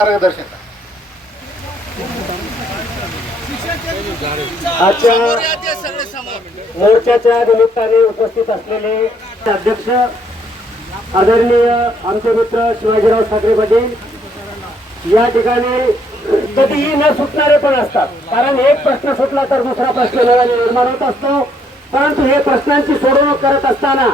मार्गदर्शन आजच्या मोर्चाच्या निमित्ताने उपस्थित असलेले अध्यक्ष आदरणीय आमचे मित्र शिवाजीराव ठाकरे पाटील या ठिकाणी कधीही न सुटणारे पण असतात, कारण एक प्रश्न सुटला तर दुसरा प्रश्न निर्माण होत असतो. परंतु हे प्रश्नांची सोडवणूक करत असताना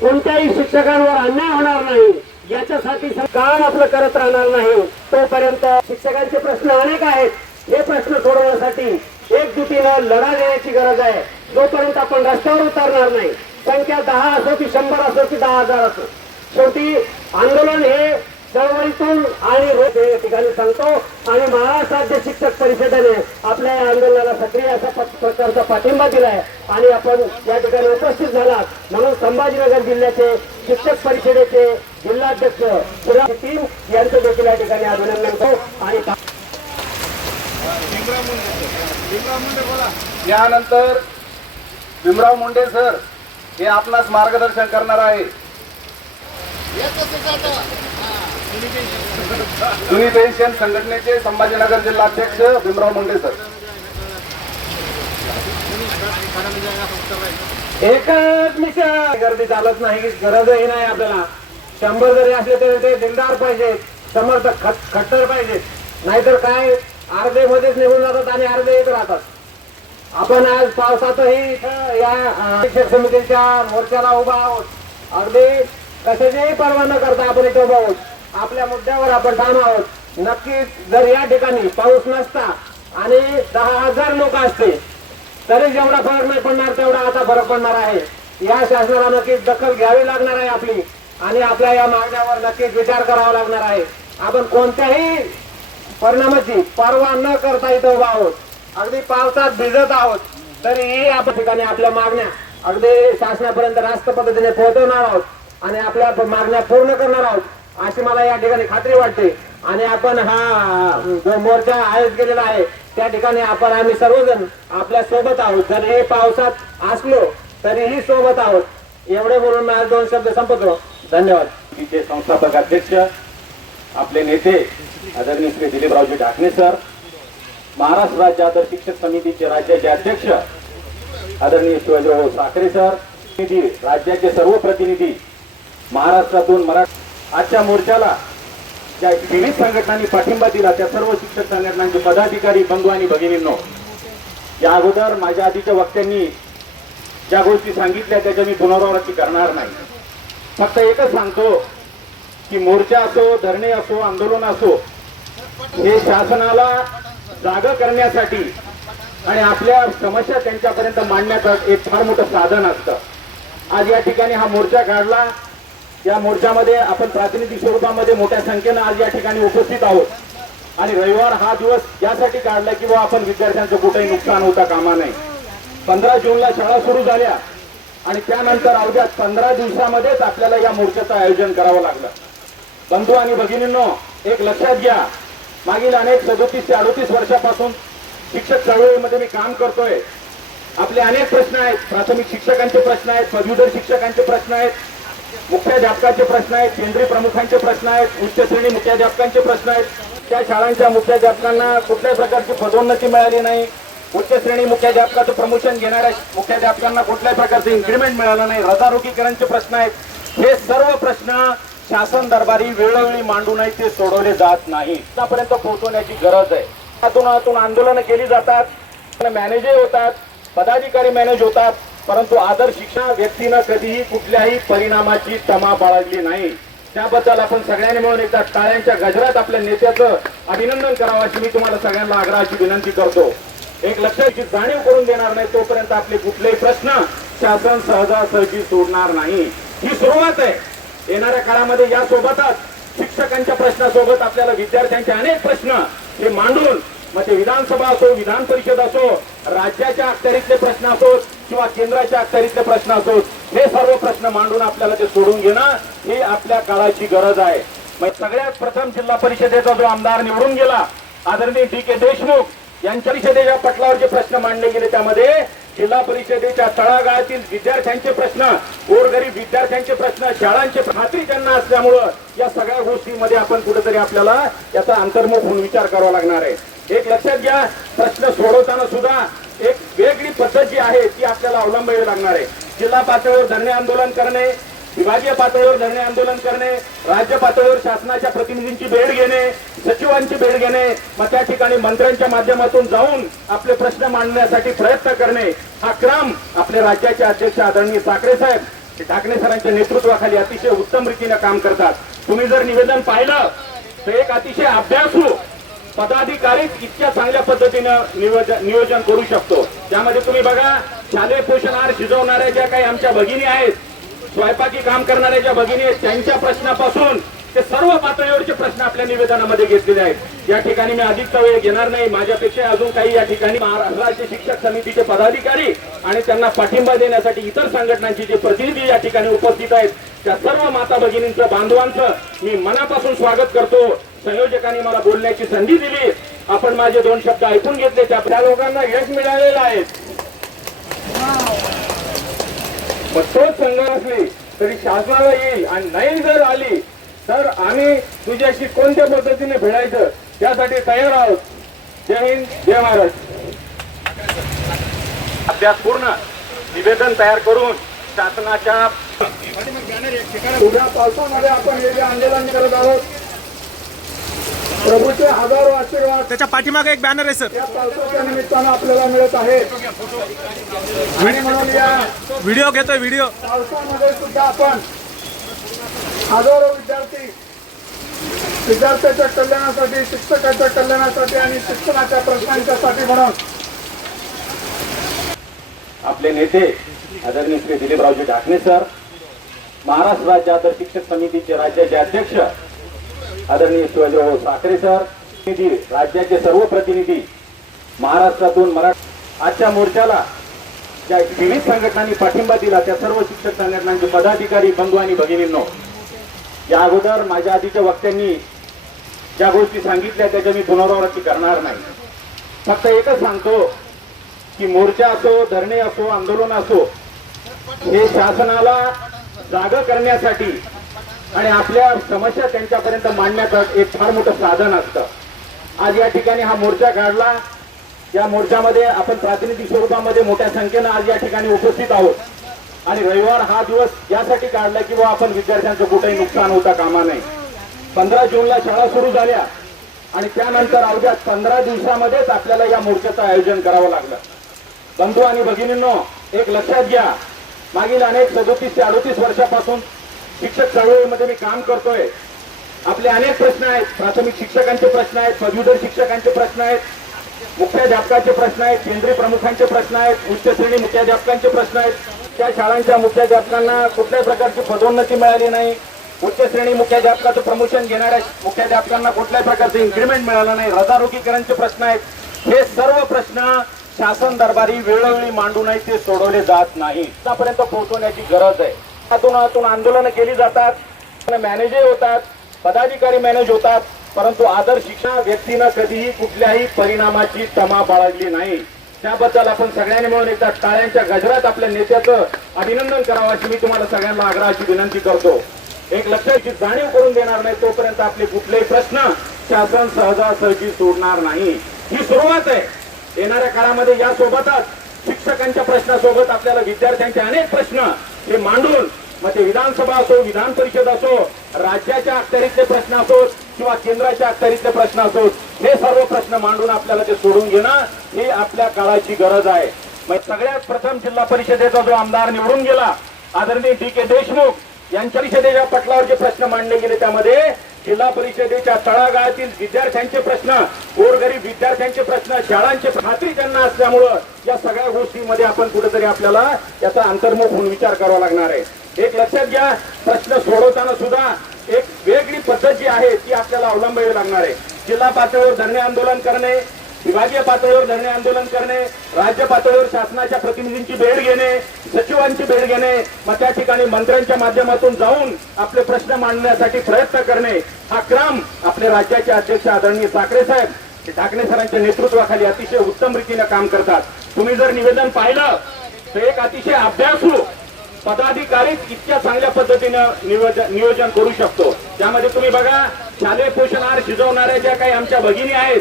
कोणत्याही शिक्षकांवर अन्याय होणार नाही याच्यासाठी काम आपलं करत राहणार नाही. तोपर्यंत शिक्षकांचे प्रश्न अनेक आहेत, हे प्रश्न सोडवण्यासाठी एकजुटीनं लढा देण्याची गरज आहे. जोपर्यंत आपण रस्त्यावर उतरणार नाही, संख्या 10 असो की 100 असो की 10,000 असो, शेवटी आंदोलन हे चळवळीतून आणि रोज या ठिकाणी सांगतो. आणि महाराष्ट्र राज्य शिक्षक परिषदेने आपल्या या आंदोलनाला सक्रिय अशा प्रकारचा पाठिंबा दिलाय आणि आपण या ठिकाणी उपस्थित झालात म्हणून संभाजीनगर जिल्ह्याचे शिक्षक परिषदेचे जिल्हाध्यक्ष सुराज टीम यांचं देखील या ठिकाणी अभिनंदन करतो. आणि यानंतर भीमराव मुंडे सर हे आपणास मार्गदर्शन करणार आहे. जुनी पेन्शन संघटनेचे संभाजीनगर जिल्हाध्यक्ष भीमराव मुंडे सर. एकच मिशन गर्दी चालत नाही, गरजही नाही आपल्याला. 100 जरी असले तरी ते दिलदार पाहिजेत, समर्थक खट्टर पाहिजेत, नाहीतर काय अर्धे मध्येच निघून जातात आणि अर्धे येत राहतात. आपण आज पावसातही या शिक्षक समितीच्या मोर्चाला उभा आहोत. अगदी कशाचीही पर्वा न करता आपण इथे उभा आहोत. आपल्या मुद्द्यावर आपण ठाम आहोत. नक्कीच जर या ठिकाणी पाऊस नसता आणि 10,000 लोक असते तरी जेवढा फरक नाही पडणार तेवढा आता फरक पडणार आहे. या शासनाला नक्कीच दखल घ्यावी लागणार आहे आपली आणि आपल्या या मागण्यावर नक्कीच विचार करावा लागणार आहे. आपण कोणत्याही परिणामाची पर्वा न करता इथं उभा आहोत. अगदी पावसात भिजत आहोत तरीही आपण ठिकाणी आपल्या मागण्या अगदी शासनापर्यंत रास्त पद्धतीने पोहोचवणार आहोत आणि आपल्या मागण्या पूर्ण करणार आहोत अशी मला या ठिकाणी खात्री वाटते. आणि आपण हा जो मोर्चा आयोजित केलेला आहे त्या ठिकाणी आम्ही सर्वजण आपल्या सोबत आहोत. जरी पावसात असलो तरीही सोबत आहोत. एवढे बोलून मी आज 2 शब्द संपवतो. धन्यवाद. तिचे संस्थापक अध्यक्ष आपले नेते आदरणीय श्री दिलीपरावजी ढाकणे सर, महाराष्ट्र राज्य आदर्श शिक्षक समितीचे राज्याचे अध्यक्ष आदरणीय शिवाजीराव ठाकरे सर, राज्याचे सर्व प्रतिनिधी, महाराष्ट्रातून आजच्या मोर्चाला ज्या विविध संघटनांनी पाठिंबा दिला त्या सर्व शिक्षक संघटनांचे पदाधिकारी बंधू आणि भगिनींनो, या अगोदर माझ्या आधीच्या वक्त्यांनी ज्या गोष्टी सांगितल्या त्याच्या मी पुनरावृत्ती करणार नाही. फक्त एकच सांगतो की मोर्चा असो, धरणे असो, आंदोलन असो, हे शासनाला जागा करण्यासाठी आणि आपल्या समस्या त्यांच्यापर्यंत मांडण्याचं एक फार मोठं साधन असतं. आज या ठिकाणी हा मोर्चा काढला. या मोर्चामध्ये आपण प्रातिनिधिक स्वरूपामध्ये मोठ्या संख्येनं आज या ठिकाणी उपस्थित आहोत आणि रविवार हा दिवस यासाठी काढला की आपण विद्यार्थ्यांचं कुठेही नुकसान होता कामा नये. 15 जूनला शाळा सुरू झाल्या आणि त्यानंतर अवघ्या 15 दिवसामध्येच आपल्याला या मोर्चाचं आयोजन करावं लागलं. बंधू आणि भगिनींनो, एक लक्षात घ्या, मागील अनेक 37 ते 38 वर्षापासून शिक्षक चळवळीमध्ये मी काम करतोय. आपले अनेक प्रश्न आहेत. प्राथमिक शिक्षकांचे प्रश्न आहेत, पदवीधर शिक्षकांचे प्रश्न आहेत, मुख्याध्यापकांचे प्रश्न आहेत, केंद्रीय प्रमुखांचे प्रश्न आहेत, उच्च श्रेणी मुख्याध्यापकांचे प्रश्न आहेत. त्या शाळांच्या मुख्याध्यापकांना कुठल्याही प्रकारची पदोन्नती मिळाली नाही. उच्च श्रेणी मुख्याध्यापकाचं प्रमोशन घेणाऱ्या मुख्याध्यापकांना कुठल्याही प्रकारचं इन्क्रिमेंट मिळालं नाही. रजारोगीकरणचे प्रश्न आहेत. हे सर्व प्रश्न शासन दरबारी वेळोवेळी मांडूनही ते सोडवले जात नाही. त्यापर्यंत पोहोचवण्याची गरज आहे. त्यातून आंदोलनं केली जातात, मॅनेजही होतात, पदाधिकारी मॅनेज होतात, परंतु आदर्श शिक्षण व्यक्तीनं कधीही कुठल्याही परिणामाची तमा बाळगली नाही. त्याबद्दल आपण सगळ्यांनी मिळून एकदा टाळ्यांच्या गजरात आपल्या नेत्याचं अभिनंदन करावं अशी मी तुम्हाला सगळ्यांना आग्रहाची विनंती करतो. एक लक्षाची जाणीव करून देणार नाही तोपर्यंत आपले कुठलेही प्रश्न शासन सहजासहजी सोडणार नाही. ही सुरुवात आहे. येणाऱ्या काळामध्ये यासोबतच शिक्षकांच्या प्रश्नासोबत आपल्याला विद्यार्थ्यांचे अनेक प्रश्न हे मांडून, मग ते विधानसभा असो, विधान परिषद असो, राज्याच्या अखत्यारीतले प्रश्न असोत किंवा केंद्राच्या अखत्यारीतले प्रश्न असोत, हे सर्व प्रश्न मांडून आपल्याला ते सोडून घेणं ही आपल्या काळाची गरज आहे. मग सगळ्यात प्रथम जिल्हा परिषदेचा जो आमदार निवडून गेला आदरणीय DK देशमुख यांच्या परिषदेच्या पटलावर जे प्रश्न मांडले गेले त्यामध्ये जिल्हा परिषदेच्या तळागाळातील विद्यार्थ्यांचे प्रश्न, गोरगरीब विद्यार्थ्यांचे प्रश्न, शाळांचे खात्री त्यांना असल्यामुळं या सगळ्या गोष्टींमध्ये आपण कुठेतरी आपल्याला याचा अंतर्मुख होऊन विचार करावा लागणार आहे। एक लक्षात घ्या, प्रश्न सोडवताना सुद्धा एक वेगळी पद्धत जी आहे ती आपल्याला अवलंबावी लागणार आहे। जिल्हा पातळीवर धरणे आंदोलन करणे, विभागीय पातळीवर धरणे आंदोलन करणे, राज्य पातळीवर शासनाच्या प्रतिनिधींची भेट घेणे, सचिवांची भेट घेणे, मग त्या ठिकाणी मंत्र्यांच्या माध्यमातून जाऊन आपले प्रश्न मांडण्यासाठी प्रयत्न करणे, हा क्रम आपले राज्याचे अध्यक्ष आदरणीय ठाकरे साहेब ठाकरे सरांच्या नेतृत्वाखाली अतिशय उत्तम रीतीने काम करतात। तुम्ही जर निवेदन पाहिलं तर एक अतिशय अभ्यासू पदाधिकारीच इतक्या चांगल्या पद्धतीनं नियोजन करू शकतो। त्यामध्ये तुम्ही बघा, शालेय पोषण आहार शिजवणाऱ्या ज्या काही आमच्या भगिनी आहेत, स्वयंपाकी काम करणाऱ्या ज्या भगिनी आहेत, त्यांच्या प्रश्नापासून ते सर्व पातळीवरचे प्रश्न आपल्या निवेदनामध्ये घेतलेले आहेत। या ठिकाणी मी अधिकचा वेळ घेणार नाही, माझ्यापेक्षा अजून काही या ठिकाणी महाराष्ट्र शिक्षक समितीचे पदाधिकारी आणि त्यांना पाठिंबा देण्यासाठी इतर संघटनांचे जे प्रतिनिधी या ठिकाणी उपस्थित आहेत, त्या सर्व माता भगिनींचं, बांधवांचं मी मनापासून स्वागत करतो। संयोजकांनी मला बोलण्याची संधी दिली, आपण माझे 2 शब्द ऐकून घेतले, त्या लोकांना यश मिळालेलं आहे। मग तोच संघ असली तरी शासनाला येईल आणि नाही जर आली तर आम्ही तुझ्याशी कोणत्या पद्धतीने भिडायचं त्यासाठी तयार आहोत। जय हिंद, जय महाराष्ट्र। अभ्यास पूर्ण निवेदन तयार करून शासनाच्या उद्या पावसामध्ये आपण हे जे आंदोलन करत आहोत, प्रभूचे हजारो आशीर्वाद त्याच्या पाठीमागे एक बॅनर आहे सर, या पावसाच्या निमित्तानं आपल्याला मिळत आहे आणि म्हणून या व्हिडिओ घेतोय व्हिडिओ। पावसामध्ये सुद्धा आपण हजारो विद्यार्थ्याच्या कल्याणासाठी, शिक्षकाच्या कल्याणासाठी आणि शिक्षणाच्या प्रश्नांच्यासाठी म्हणून आपले नेते आदरणीय श्री दिलीपरावजी ठाकरे सर, महाराष्ट्र राज्य आदर्श शिक्षक समितीचे राज्याचे अध्यक्ष आदरणीय शिवाजीराव ठाकरे सर, राज्याचे सर्व प्रतिनिधी, महाराष्ट्रातून आजच्या मोर्चाला ज्या विविध संघटनांनी पाठिंबा दिला त्या सर्व शिक्षक संघटनांचे पदाधिकारी, बंधू आणि भगिनींनो, या अगोदर माझ्या आधीच्या वक्त्यांनी ज्या गोष्टी सांगितल्या त्याच्या मी पुनरावृत्ती करणार नाही। फक्त एकच सांगतो की मोर्चा असो, धरणे असो, आंदोलन असो, हे शासनाला जागा करण्यासाठी आणि आपल्या समस्या त्यांच्यापर्यंत मांडण्याचं एक फार मोठं साधन असतं। आज या ठिकाणी हा मोर्चा काढला, या मोर्चामध्ये आपण प्रातिनिधिक स्वरूपामध्ये मोठ्या संख्येनं आज या ठिकाणी उपस्थित आहोत आणि रविवार हा दिवस यासाठी काढला की आपण विद्यार्थ्यांचं कुठेही नुकसान होता कामा नये। 15 जूनला शाळा सुरू झाल्या आणि त्यानंतर अवघ्या 15 दिवसामध्येच आपल्याला या मोर्चाचं आयोजन करावं लागलं। बंधू आणि भगिनींनो, एक लक्षात घ्या, मागील अनेक 37 ते 38 वर्षापासून शिक्षक चळवळीमध्ये मी काम करतोय। आपले अनेक प्रश्न आहेत, प्राथमिक शिक्षकांचे प्रश्न आहेत, पदवीधर शिक्षकांचे प्रश्न आहेत, मुख्याध्यापकांचे प्रश्न आहेत, केंद्रीय प्रमुखांचे प्रश्न आहेत, उच्च श्रेणी मुख्याध्यापकांचे प्रश्न आहेत। त्या शाळांच्या मुख्याध्यापकांना कुठल्याही प्रकारची पदोन्नती मिळाली नाही, उच्च श्रेणी मुख्याध्यापकाचं प्रमोशन घेणाऱ्या मुख्याध्यापकांना कुठल्याही प्रकारचं इन्क्रीमेंट मिळालं नाही, रजारोगीकरणचे प्रश्न आहेत। हे सर्व प्रश्न शासन दरबारी वेळोवेळी मांडूनही ते सोडवले जात नाही, त्यापर्यंत पोहोचवण्याची गरज आहे। हातून आंदोलनं केली जातात, मॅनेजही होतात, पदाधिकारी मॅनेज होतात, परंतु आदर्श शिक्षण व्यक्तीनं कधीही कुठल्याही परिणामाची तमा बाळगली नाही। त्याबद्दल आपण सगळ्यांनी मिळून एकदा टाळ्यांच्या गजरात आपल्या नेत्याचं अभिनंदन करावं अशी मी तुम्हाला सगळ्यांना आग्रहाची विनंती करतो। एक लक्षाची जाणीव करून देणार नाही तोपर्यंत आपले कुठलेही प्रश्न शासन सहजासहजी सोडणार नाही। ही सुरुवात आहे। येणाऱ्या काळामध्ये यासोबतच शिक्षकांच्या प्रश्नासोबत आपल्याला विद्यार्थ्यांचे अनेक प्रश्न हे मांडून, मग ते विधानसभा असो, विधान परिषद असो, राज्याच्या अखत्यारीतले प्रश्न असोत किंवा केंद्राच्या अखत्यारीतले प्रश्न असोत, हे सर्व प्रश्न मांडून आपल्याला ते सोडून घेणं ही आपल्या काळाची गरज आहे। मग सगळ्यात प्रथम जिल्हा परिषदेचा जो आमदार निवडून गेला आदरणीय DK देशमुख यांच्या परिषदेच्या पटलावर जे प्रश्न मांडले गेले त्यामध्ये जिल्हा परिषदेच्या तळागाळातील विद्यार्थ्यांचे प्रश्न, गोरगरीब विद्यार्थ्यांचे प्रश्न, शाळांचे खात्री त्यांना असल्यामुळं या सगळ्या गोष्टींमध्ये आपण कुठेतरी आपल्याला याचा अंतर्मुख होऊन विचार करावा लागणार आहे। एक लक्षात घ्या, प्रश्न सोडवताना सुद्धा एक वेगळी पद्धत जी आहे ती आपल्याला अवलंबावी लागणार आहे। जिल्हा पातळीवर धरणे आंदोलन करणे, विभागीय पातळीवर धरणे आंदोलन करणे, राज्य पातळीवर शासनाच्या प्रतिनिधींची भेट घेणे, सचिवांची भेट घेणे, मग त्या ठिकाणी मंत्र्यांच्या माध्यमातून जाऊन आपले प्रश्न मांडण्यासाठी प्रयत्न करणे, हा क्रम आपले राज्याचे अध्यक्ष आदरणीय ठाकरे साहेब ठाकरे सरांच्या नेतृत्वाखाली अतिशय उत्तम रीतीने काम करतात। तुम्ही जर निवेदन पाहिलं तर एक अतिशय अभ्यासू पदाधिकारीच इतक्या चांगल्या पद्धतीनं नियोजन करू शकतो. त्यामध्ये तुम्ही बघा, शालेय पोषण आहार शिजवणाऱ्या ज्या काही आमच्या भगिनी आहेत,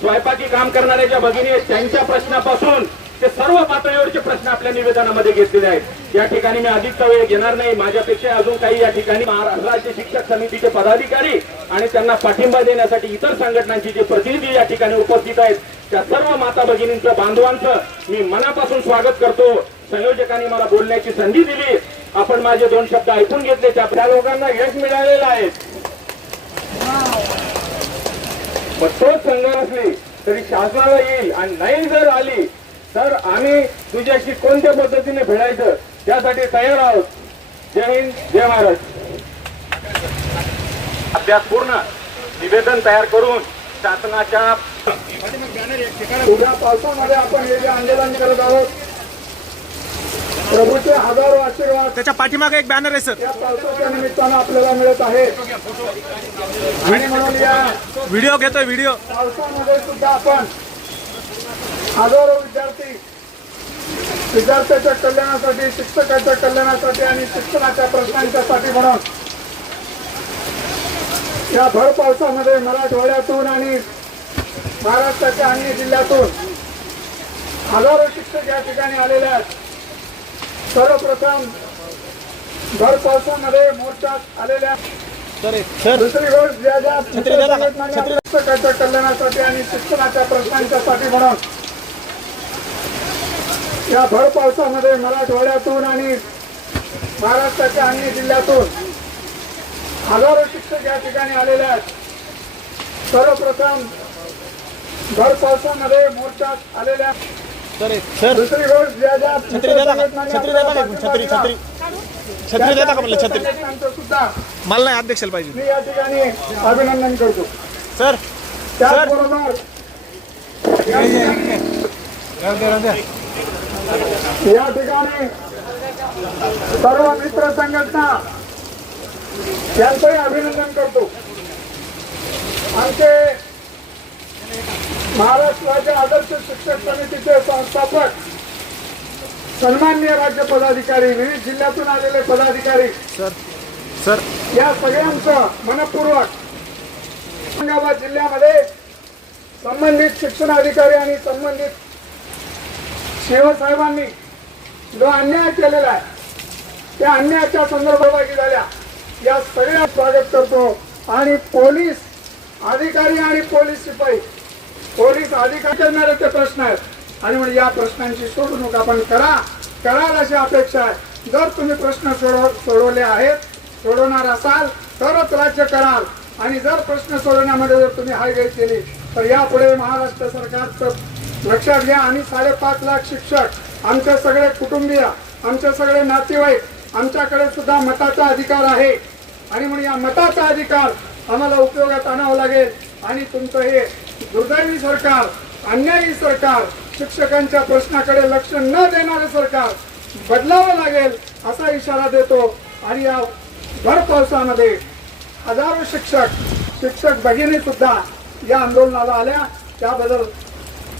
स्वयंपाकी काम करणाऱ्या ज्या भगिनी आहेत, त्यांच्या प्रश्नापासून ते सर्व पातळीवरचे प्रश्न आपल्या निवेदनामध्ये घेतलेले आहेत. या ठिकाणी मी अधिकचा वेळ घेणार नाही. माझ्यापेक्षा अजून काही या ठिकाणी महाराष्ट्र राज्य शिक्षक समितीचे पदाधिकारी आणि त्यांना पाठिंबा देण्यासाठी इतर संघटनांचे जे प्रतिनिधी या ठिकाणी उपस्थित आहेत, त्या सर्व माता भगिनींचं, बांधवांचं मी मनापासून स्वागत करतो. संयोजकांनी मला बोलण्याची संधी दिली, आपण माझे 2 शब्द ऐकून घेतले, त्या लोकांना यश मिळालेलं आहे. मग तोच संघ असली तरी शासनाला येईल आणि नाही जर आली तर आम्ही तुझ्याशी कोणत्या पद्धतीने भिडायचं त्यासाठी तयार आहोत. जय हिंद, जय महाराष्ट्र. अभ्यास पूर्ण निवेदन तयार करून शासनाच्या उद्या पावसामध्ये आपण हे जे आंदोलन करत आहोत, प्रभूचे हजारो आशीर्वाद त्याच्या पाठीमागे एक बॅनर आहे सर. या पावसाच्या निमित्तानं आपल्याला मिळत आहे. आणि म्हणून या व्हिडिओ घेतोय व्हिडिओ. पावसामध्ये सुद्धा आपण हजारो विद्यार्थ्याच्या कल्याणासाठी, शिक्षकाच्या कल्याणासाठी आणि शिक्षणाच्या प्रश्नांच्यासाठी म्हणून या भर पावसामध्ये मराठवाड्यातून आणि महाराष्ट्राच्या अन्य जिल्ह्यातून हजारो शिक्षक या ठिकाणी आलेले आहेत. सर्वप्रथम भर पावसामध्ये मोर्चात आलेल्या दुसरी गोष्ट ज्या शिक्षकाच्या कल्याणासाठी आणि शिक्षणाच्या प्रश्नांच्यासाठी म्हणून या भर पावसामध्ये मराठवाड्यातून आणि महाराष्ट्राच्या अन्य जिल्ह्यातून हजारो शिक्षक या ठिकाणी आलेले आहेत. सर्वप्रथम भर पावसामध्ये मोर्चात आलेल्या दुसरी गोष्ट ज्या सुद्धा मला नाही अध्यक्षाला पाहिजे. मी या ठिकाणी अभिनंदन करतो. सर त्याचबरोबर या ठिकाणी सर्व मित्र संघटना यांचंही अभिनंदन करतो. आमचे महाराष्ट्र राज्य आदर्श शिक्षक समितीचे संस्थापक, सन्माननीय राज्य पदाधिकारी, विविध जिल्ह्यातून आलेले पदाधिकारी, सर या सगळ्यांचं मनपूर्वक औरंगाबाद जिल्ह्यामध्ये संबंधित शिक्षणाधिकारी आणि संबंधित शिवसाहेबांनी जो अन्याय केलेला आहे त्या अन्यायाच्या संदर्भात झाल्या या सगळ्या स्वागत करतो. आणि पोलीस अधिकारी आणि पोलीस शिपाई, पोलीस अधिकारी करणारे ते प्रश्न आहेत आणि म्हणजे या प्रश्नांची सोडवणूक आपण कराल अशी अपेक्षा आहे. जर तुम्ही प्रश्न सोडवले आहेत, सोडवणार असाल तरच राज्य कराल. आणि जर प्रश्न सोडवण्यामध्ये जर तुम्ही हायगय केली तर यापुढे महाराष्ट्र सरकारचं लक्षात घ्या. आणि 5.5 लाख शिक्षक, आमचे सगळे कुटुंबीय, आमचे सगळे नातेवाईक, आमच्याकडे सुद्धा मताचा अधिकार आहे. आणि म्हणून या मताचा अधिकार आम्हाला उपयोगात आणावं लागेल. आणि तुमचं हे दुर्दैवी सरकार, अन्यायी सरकार, शिक्षकांच्या प्रश्नाकडे लक्ष न देणारे सरकार बदलावं लागेल असा इशारा देतो. आणि या भर पावसामध्ये हजारो शिक्षक भगिनी सुद्धा या आंदोलनाला आल्या. त्याबद्दल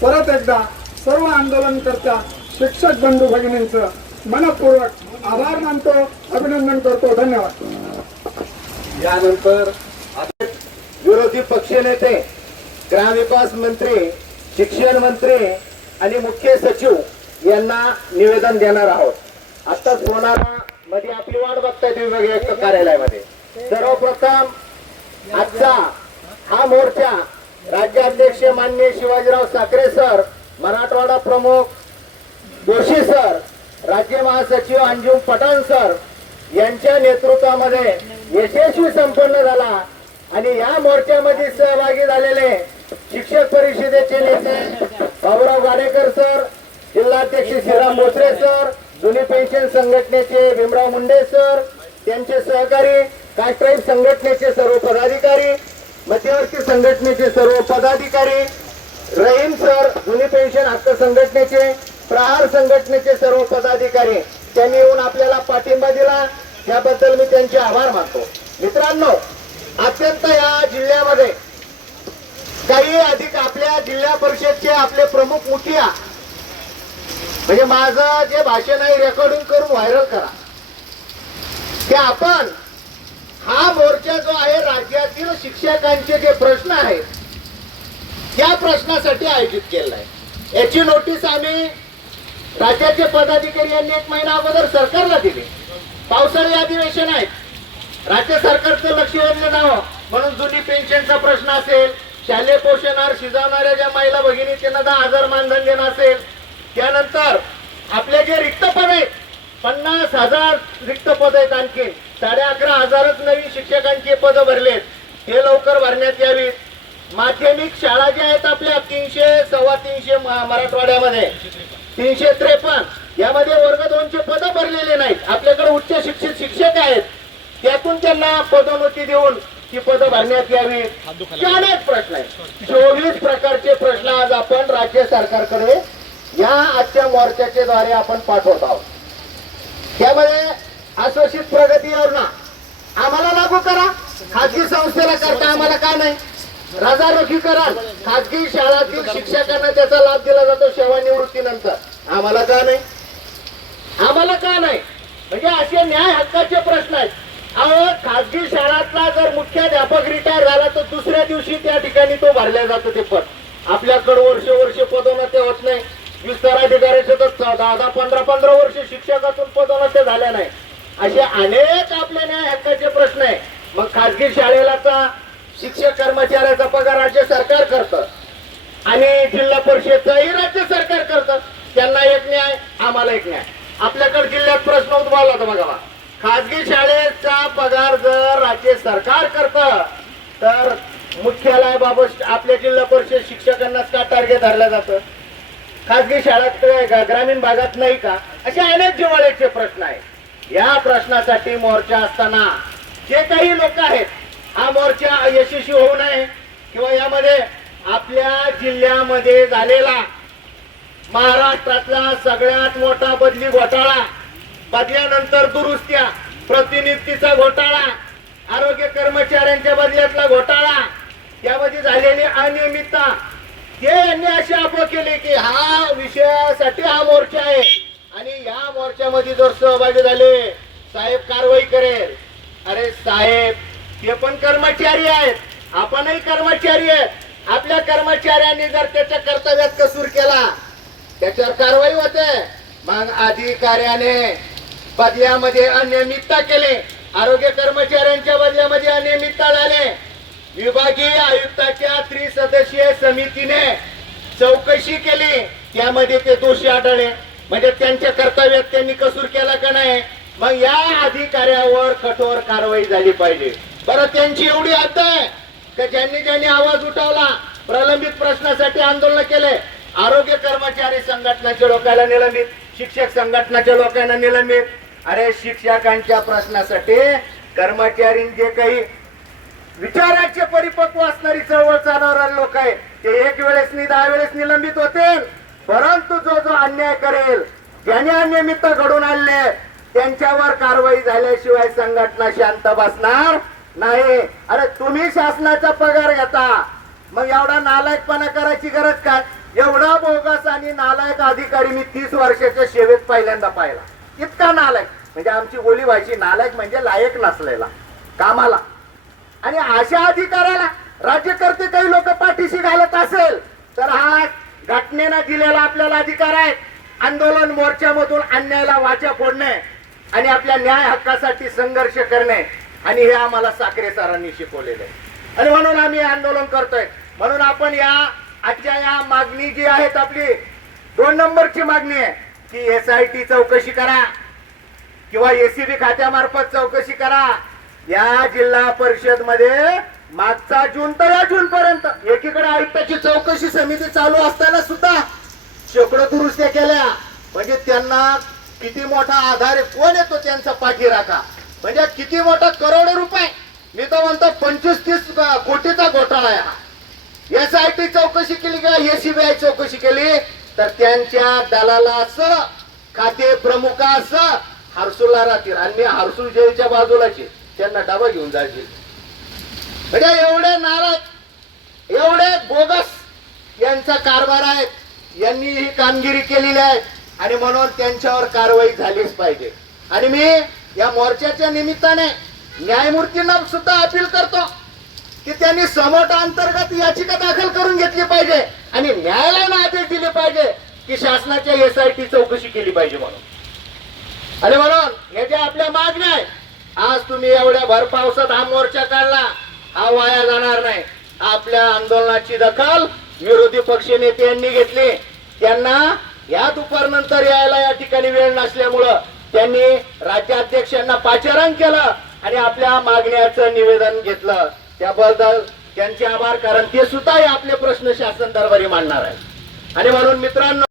परत एकदा सर्व आंदोलनकर्त्या शिक्षक बंधू भगिनींचं मनपूर्वक आभार मानतो, अभिनंदन करतो. धन्यवाद. यानंतर विरोधी पक्षनेते, ग्रामविकास मंत्री, शिक्षण मंत्री आणि मुख्य सचिव यांना निवेदन देणार आहोत. आताच होणारा मध्ये आपली वाट बघताय विभागीय आयुक्त कार्यालयामध्ये. सर्वप्रथम आजचा हा मोर्चा राज्याध्यक्ष माननीय शिवाजीराव साखरे सर, मराठवाडा प्रमुख जोशी सर, राज्य महासचिव अंजुम पठाण सर यांच्या नेतृत्वामध्ये यशस्वी संपन्न झाला. आणि या मोर्चामध्ये सहभागी झालेले शिक्षक परिषदेचे नेते बाबूराव गाडेकर सर, जिल्हाध्यक्ष श्रीराम बोचरे सर, जुनी पेन्शन संघटनेचे भीमराव मुंडे सर, त्यांचे सहकारी, कास्ट्राईब संघटनेचे सर्व पदाधिकारी, मध्यवर्ती संघटनेचे सर्व पदाधिकारी, रहीम सर, जुनी पेन्शन हक्क संघटनेचे, प्रहार संघटनेचे सर्व पदाधिकारी, त्यांनी येऊन आपल्याला पाठिंबा दिला, त्याबद्दल मी त्यांचे आभार मानतो. मित्रांनो, अत्यंत या जिल्ह्यामध्ये काही अधिक आपल्या जिल्हा परिषदचे आपले प्रमुख मुखिया म्हणजे माझं जे भाषण आहे रेकॉर्डिंग करून व्हायरल करा की आपण हा मोर्चा जो आहे राज्यातील शिक्षकांचे जे प्रश्न आहेत त्या प्रश्नासाठी आयोजित केलेला आहे। याची नोटीस आम्ही राज्याचे पदाधिकारी यांनी 1 महिना अगोदर सरकारला दिली। पावसाळी अधिवेशन आहे, राज्य सरकारचं लक्ष वेधलं नाव म्हणून जुनी पेन्शनचा प्रश्न असेल, शालेय पोषणावर शिजवणाऱ्या ज्या महिला भगिनी त्यांना 10,000 मानधन देणं असेल, त्यानंतर आपले जे रिक्त पद आहेत 50,000 रिक्त पद आहेत, आणखी 11,500 नवीन शिक्षकांची पद भरलेत, हे लवकर भरण्यात यावीत। माध्यमिक शाळा ज्या आहेत आपल्या 300 350 मराठवाड्यामध्ये 353 यामध्ये वर्ग 2चे पद भरलेले नाहीत। आपल्याकडे उच्च शिक्षित शिक्षक आहेत, त्यातून त्यांना पदोन्नती देऊन ती पद भरण्यात यावी। अनेक प्रश्न आहेत, 24 प्रकारचे प्रश्न आज आपण राज्य सरकारकडे या आजच्या मोर्चाच्या द्वारे आपण पाठवत आहोत। त्यामध्ये अशोषित प्रगती योजना आम्हाला लागू करा, खाजगी संस्थेला करता आम्हाला का नाही? रजारोखीकरण खाजगी शाळातील शिक्षकांना त्याचा लाभ दिला जातो सेवानिवृत्तीनंतर, आम्हाला का नाही? आम्हाला का नाही? म्हणजे असे न्याय हक्काचे प्रश्न आहेत। अहो, खाजगी शाळातला जर मुख्याध्यापक रिटायर झाला तर दुसऱ्या दिवशी त्या ठिकाणी तो भरल्या जातो ते पद। आपल्याकडे वर्ष पदोन्नती होत नाही, विस्तार अधिकाऱ्याचे तर 10-15 वर्ष शिक्षकातून पदोन्नती झाल्या नाही। असे अनेक आपल्या न्याय हक्काचे प्रश्न आहे। मग खाजगी शाळेला शिक्षक कर्मचाऱ्याचा पगार राज्य सरकार करतं आणि जिल्हा परिषदचाही राज्य सरकार करतं, त्यांना एक न्याय आम्हाला एक न्याय। आपल्याकडे जिल्ह्यात प्रश्न उद्भवला होता बघा, खाजगी शाळेचा पगार जर राज्य सरकार करतं तर मुख्यालयाबाबत आपल्या जिल्हा परिषद शिक्षकांनाच का टार्गेट धरलं जातं? खाजगी शाळात ग्रामीण भागात नाही का? असे अनेक जिव्हाळ्याचे प्रश्न आहेत। या प्रश्नासाठी मोर्चा असताना जे काही लोक आहेत, हा मोर्चा यशस्वी होऊ नये किंवा यामध्ये आपल्या जिल्ह्यामध्ये झालेला महाराष्ट्रातला सगळ्यात मोठा बदली घोटाळा, बदल्यानंतर दुरुस्त्या, प्रतिनियुक्तीचा घोटाळा, आरोग्य कर्मचाऱ्यांच्या बदल्यातला घोटाळा, त्यामध्ये झालेली अनियमितता, ते यांनी अशी अफवा केली की हा विषयासाठी हा मोर्चा आहे आणि या मोर्चामध्ये जर सहभागी झाले साहेब कारवाई करेल। अरे साहेब, ते पण कर्मचारी आहेत, आपणही कर्मचारी आहेत। आपल्या कर्मचाऱ्यांनी जर त्याच्या कर्तव्यात कसूर केला त्याच्यावर कारवाई होते। मग अधिकाऱ्याने बदल्यामध्ये अनियमितता केली, आरोग्य कर्मचाऱ्यांच्या बदल्यामध्ये अनियमितता झाले, विभागीय आयुक्ताच्या त्रिसदस्यीय समितीने चौकशी केली, त्यामध्ये ते दोषी आढळले, म्हणजे त्यांच्या कर्तव्यात त्यांनी कसूर केला का नाही? मग या अधिकाऱ्यावर कठोर कारवाई झाली पाहिजे। बरं, त्यांची एवढी हद्द आहे की ज्यांनी आवाज उठवला, प्रलंबित प्रश्नासाठी आंदोलन केले, आरोग्य कर्मचारी संघटनाच्या लोकांना निलंबित, शिक्षक संघटनाच्या लोकांना निलंबित। अरे, शिक्षकांच्या प्रश्नासाठी कर्मचारी जे काही विचाराचे परिपक्व असणारी चळवळ चालवणारे लोक आहेत ते 1 वेळेस 10 वेळेस निलंबित होतील, परंतु जो अन्याय करेल, ज्याने अनियमितता घडून आणले त्यांच्यावर कारवाई झाल्याशिवाय संघटना शांत बसणार नाही। अरे, तुम्ही शासनाचा पगार घेता, मग एवढा नालायकपणा करायची गरज काय? एवढा बोगस आणि नालायक अधिकारी मी 30 वर्षाच्या सेवेत पहिल्यांदा पाहिला। इतका नालायक, म्हणजे आमची बोली व्हायची, नालायक म्हणजे लायक नसलेला कामाला। आणि अशा अधिकाऱ्याला राज्यकर्ते काही लोक पाठीशी घालत असेल तर हा घटनेनं दिलेला आपल्याला अधिकार आहे। आंदोलन मोर्चामधून अन्यायाला वाचा फोडणे आणि आपल्या न्याय हक्कासाठी संघर्ष करणे, आणि हे आम्हाला साखरे सरांनी शिकवलेले आहे आणि म्हणून आम्ही आंदोलन करतोय। म्हणून आपण या आजच्या या मागणी जी आहेत आपली 2 नंबरची मागणी आहे की SIT चौकशी करा किंवा ACB खात्यामार्फत चौकशी करा। या जिल्हा परिषद मध्ये मागचा जून तर या जून पर्यंत एकीकडे आयुक्ताची चौकशी समिती चालू असताना सुद्धा शेकडो दुरुस्त्या केल्या, म्हणजे त्यांना किती मोठा आधार आहे, कोण येतो त्यांचा पाठीराखा, म्हणजे किती मोठा करोडो रुपये, मी तर म्हणतो 25-30 कोटीचा घोटाळा आहे हा। SIT चौकशी केली किंवा ACBI चौकशी केली तर त्यांच्या दलालासह खाते प्रमुखासह हर्सुलला राहतील, आणि मी हर्सुल जेलच्या बाजूलाचे त्यांना डबा घेऊन जायचे। म्हणजे एवढे नाराज, एवढे बोगस यांचा कारभार आहे, यांनी ही कामगिरी केलेली आहे। आणि म्हणून त्यांच्यावर कारवाई झालीच पाहिजे. आणि मी या मोर्चाच्या निमित्ताने न्यायमूर्तींना सुद्धा अपील करतो की त्यांनी समोटा अंतर्गत याचिका दाखल करून घेतली पाहिजे आणि न्यायालयाने आदेश दिले पाहिजे की शासनाच्या SIT चौकशी केली पाहिजे म्हणून. आणि म्हणून हे ज्या आपल्या मागण्या आहे, आज तुम्ही एवढ्या भर पावसात हा मोर्चा काढला, हा वाया जाणार नाही. आपल्या आंदोलनाची दखल विरोधी पक्ष नेते यांनी घेतली. त्यांना या दुपारनंतर यायला या ठिकाणी वेळ नसल्यामुळं त्यांनी राज्याध्यक्षांना पाचारण केलं आणि आपल्या मागण्याचं निवेदन घेतलं. त्याबद्दल त्यांचे आभार, कारण ते सुद्धा आपले प्रश्न शासन दरबारी मांडणार आहे. आणि म्हणून मित्रांनो,